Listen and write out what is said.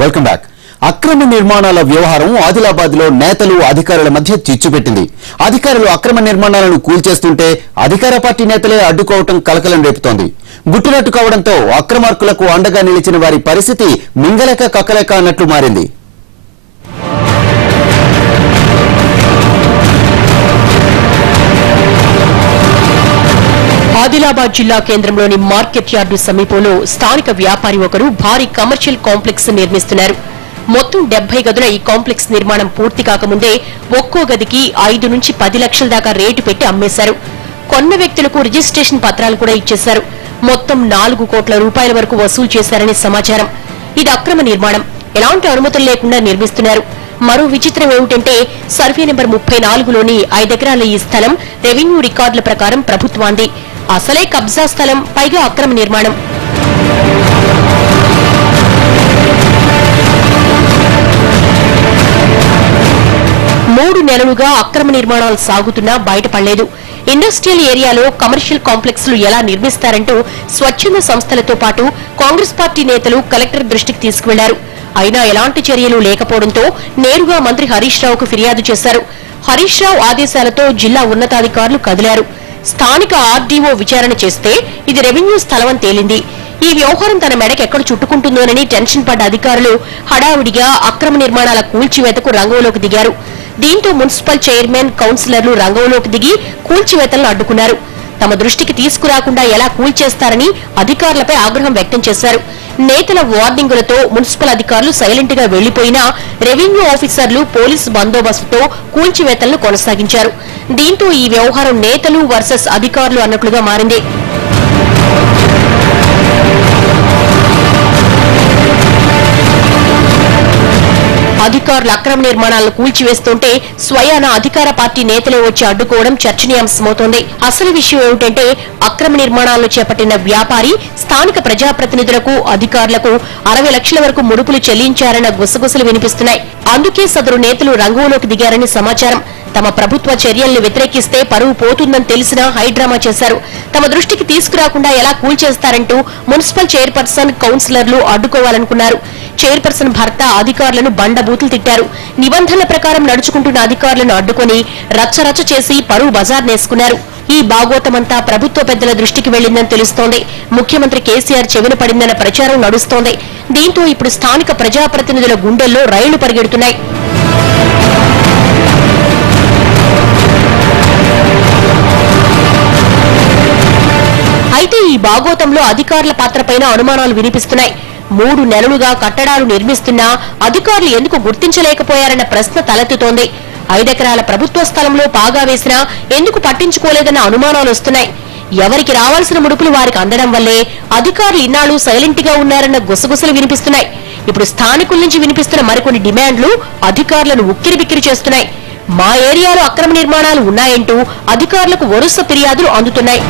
Welcome back. అక్రమ నిర్మాణాల వ్యవహారం ఆదిలాబాద్ లో నేతలు అధికారుల మధ్య చిచ్చుపెట్టింది. అధికారులు అక్రమ నిర్మాణాలను కూల్చేస్తుంటే అధికార పార్టీ నేతలే అడ్డుకోవటం కలకలం రేపుతోంది. గుట్టునట్టు కావడంతో అక్రమార్కులకు అండగా నిలిచిన వారి పరిస్థితి మింగలేక కక్కలేక అన్నట్లు మారింది. ఆదిలాబాద్ జిల్లా కేంద్రంలోని మార్కెట్ యార్డు సమీపంలో స్థానిక వ్యాపారి ఒకరు భారీ కమర్షియల్ కాంప్లెక్స్ నిర్మిస్తున్నారు. మొత్తం 70 గదుల ఈ కాంప్లెక్స్ నిర్మాణం పూర్తి కాకముందే ఒక్కో గదికి 5 నుంచి 10 లక్షల దాకా రేటు పెట్టి అమ్మేశారు. కొన్న వ్యక్తులకు రిజిస్ట్రేషన్ పత్రాలు కూడా ఇచ్చేశారు. మొత్తం 4 కోట్ల రూపాయల వరకు వసూలు చేశారని సమాచారం. ఇది అక్రమ నిర్మాణం, ఎలాంటి అనుమతులు లేకుండా నిర్మిస్తున్నారు. మరో విచిత్రం ఏమిటంటే సర్వే నెంబర్ 34లోని 5 ఎకరాల ఈ స్థలం రెవెన్యూ రికార్డుల ప్రకారం ప్రభుత్వాంది. అసలే కబ్జా స్థలం, పైగా అక్రమ నిర్మాణం. మూడు నెలలుగా అక్రమ నిర్మాణాలు సాగుతున్నా బయటపడలేదు. ఇండస్ట్రియల్ ఏరియాలో కమర్షియల్ కాంప్లెక్స్లు ఎలా నిర్మిస్తారంటూ స్వచ్ఛంద సంస్థలతో పాటు కాంగ్రెస్ పార్టీ నేతలు కలెక్టర్ దృష్టికి తీసుకువెళ్లారు. అయినా ఎలాంటి చర్యలు లేకపోవడంతో నేరుగా మంత్రి హరీష్ రావుకు ఫిర్యాదు చేశారు. హరీష్ రావు ఆదేశాలతో జిల్లా ఉన్నతాధికారులు కదిలారు. స్థానిక ఆర్డీఓ విచారణ చేస్తే ఇది రెవెన్యూ స్థలమని తేలింది. ఈ వ్యవహారం తన మెడకెక్కడ చుట్టుకుంటుందోనని టెన్షన్ పడ్డ అధికారులు హడావుడిగా అక్రమ నిర్మాణాల కూల్చివేతకు రంగంలోకి దిగారు. దీంతో మున్సిపల్ చైర్మన్, కౌన్సిలర్లు రంగంలోకి దిగి కూల్చివేతలను అడ్డుకున్నారు. తమ దృష్టికి తీసుకురాకుండా ఎలా కూల్చేస్తారని అధికారులపై ఆగ్రహం వ్యక్తం చేశారు. నేతల వార్నింగులతో మున్సిపల్ అధికారులు సైలెంట్ గా వెళ్లిపోయినా రెవెన్యూ ఆఫీసర్లు పోలీసు బందోబస్తుతో కూల్చివేతలను కొనసాగించారు. దీంతో ఈ వ్యవహారం నేతలు వర్సెస్ అధికారులు అన్నట్లుగా మారింది. అధికారులు అక్రమ నిర్మాణాలను కూల్చివేస్తుంటే స్వయాన అధికార పార్టీ నేతలే వచ్చి అడ్డుకోవడం చర్చనీయాంశమవుతోంది. అసలు విషయం ఏమిటంటే అక్రమ నిర్మాణాలను చేపట్టిన వ్యాపారి స్థానిక ప్రజాప్రతినిధులకు, అధికారులకు 60 లక్షల వరకు ముడుపులు చెల్లించారన్న గుసగుసలు వినిపిస్తున్నాయి. అందుకే సదరు నేతలు రంగంలోకి దిగారని సమాచారం. తమ ప్రభుత్వ చర్యల్ని వ్యతిరేకిస్తే పరువు పోతుందని తెలిసినా హైడ్రామా చేశారు. తమ దృష్టికి తీసుకురాకుండా ఎలా కూల్చేస్తారంటూ మున్సిపల్ చైర్పర్సన్, కౌన్సిలర్లు అడ్డుకోవాలనుకున్నారు. చైర్పర్సన్ భర్త అధికారులను బండబూతులు తిట్టారు. నిబంధనల ప్రకారం నడుచుకుంటున్న అధికారులను అడ్డుకుని రచ్చరచ్చ చేసి పరువు బజార్ నేసుకున్నారు. ఈ బాగోతమంతా ప్రభుత్వ పెద్దల దృష్టికి వెళ్లిందని తెలుస్తోంది. ముఖ్యమంత్రి కేసీఆర్ చెవిన పడిందన్న ప్రచారం నడుస్తోంది. దీంతో ఇప్పుడు స్థానిక ప్రజాప్రతినిధుల గుండెల్లో రైళ్లు పరిగెడుతున్నాయి. అయితే ఈ బాగోతంలో అధికారుల పాత్రపైన అనుమానాలు వినిపిస్తున్నాయి. 3 నెలలుగా కట్టడాలు నిర్మిస్తున్నా అధికారులు ఎందుకు గుర్తించలేకపోయారన్న ప్రశ్న తలెత్తుతోంది. 5 ఎకరాల ప్రభుత్వ స్థలంలో పాగా వేసినా ఎందుకు పట్టించుకోలేదన్న అనుమానాలు వస్తున్నాయి. ఎవరికి రావాల్సిన ముడుపులు వారికి అందడం వల్లే అధికారులు ఇన్నాళ్లు సైలెంట్ గా ఉన్నారన్న గుసగుసలు వినిపిస్తున్నాయి. ఇప్పుడు స్థానికుల నుంచి వినిపిస్తున్న మరికొన్ని డిమాండ్లు అధికారులను ఉక్కిరిబిక్కిరి చేస్తున్నాయి. మా ఏరియాలో అక్రమ నిర్మాణాలు ఉన్నాయంటూ అధికారులకు వరుస ఫిర్యాదులు అందుతున్నాయి.